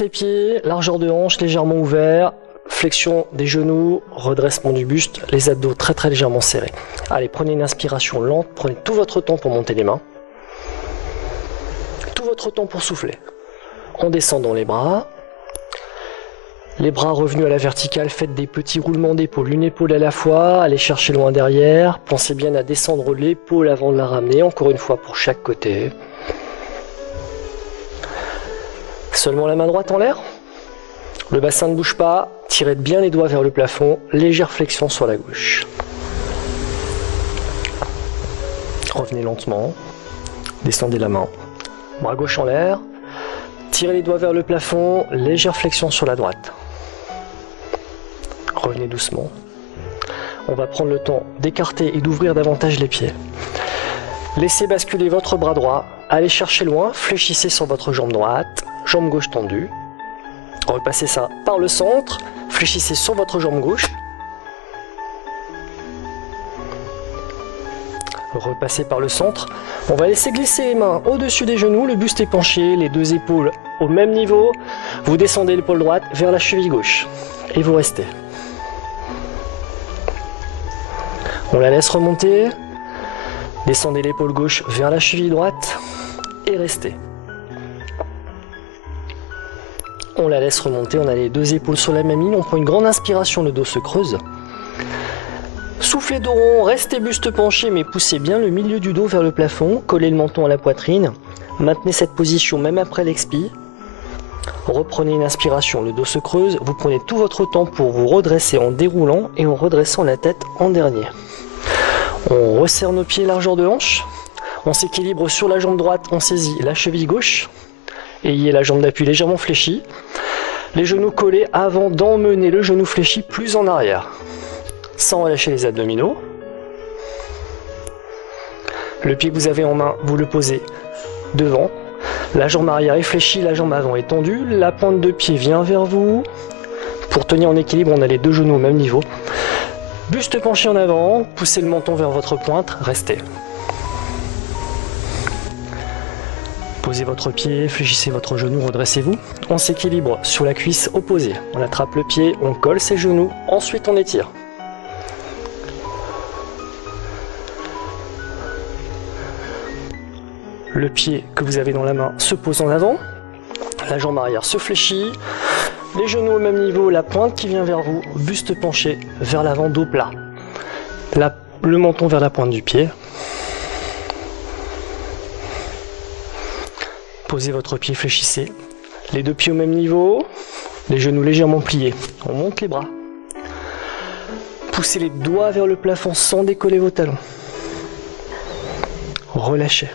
les pieds, largeur de hanche légèrement ouvert, flexion des genoux, redressement du buste, les abdos très très légèrement serrés. Allez, prenez une inspiration lente, prenez tout votre temps pour monter les mains. Tout votre temps pour souffler. En descendant les bras revenus à la verticale, faites des petits roulements d'épaule, une épaule à la fois, allez chercher loin derrière, pensez bien à descendre l'épaule avant de la ramener, encore une fois pour chaque côté. Seulement la main droite en l'air, le bassin ne bouge pas, tirez bien les doigts vers le plafond, légère flexion sur la gauche. Revenez lentement, descendez la main, bras gauche en l'air, tirez les doigts vers le plafond, légère flexion sur la droite. Revenez doucement. On va prendre le temps d'écarter et d'ouvrir davantage les pieds. Laissez basculer votre bras droit, allez chercher loin, fléchissez sur votre jambe droite, jambe gauche tendue. Repassez ça par le centre, fléchissez sur votre jambe gauche. Repassez par le centre. On va laisser glisser les mains au-dessus des genoux, le buste est penché, les deux épaules au même niveau. Vous descendez l'épaule droite vers la cheville gauche et vous restez. On la laisse remonter. Descendez l'épaule gauche vers la cheville droite et restez. On la laisse remonter, on a les deux épaules sur la même ligne, on prend une grande inspiration, le dos se creuse. Soufflez dos rond, restez buste penché mais poussez bien le milieu du dos vers le plafond, collez le menton à la poitrine. Maintenez cette position même après l'expi. Reprenez une inspiration, le dos se creuse, vous prenez tout votre temps pour vous redresser en déroulant et en redressant la tête en dernier. On resserre nos pieds largeur de hanche, on s'équilibre sur la jambe droite, on saisit la cheville gauche, ayez la jambe d'appui légèrement fléchie, les genoux collés avant d'emmener le genou fléchi plus en arrière, sans relâcher les abdominaux. Le pied que vous avez en main, vous le posez devant, la jambe arrière est fléchie, la jambe avant est tendue, la pointe de pied vient vers vous. Pour tenir en équilibre, on a les deux genoux au même niveau. Buste penché en avant, poussez le menton vers votre pointe, restez. Posez votre pied, fléchissez votre genou, redressez-vous. On s'équilibre sur la cuisse opposée. On attrape le pied, on colle ses genoux, ensuite on étire. Le pied que vous avez dans la main se pose en avant, la jambe arrière se fléchit, les genoux au même niveau, la pointe qui vient vers vous, buste penché vers l'avant, dos plat. Le menton vers la pointe du pied. Posez votre pied, fléchissez. Les deux pieds au même niveau, les genoux légèrement pliés. On monte les bras. Poussez les doigts vers le plafond sans décoller vos talons. Relâchez.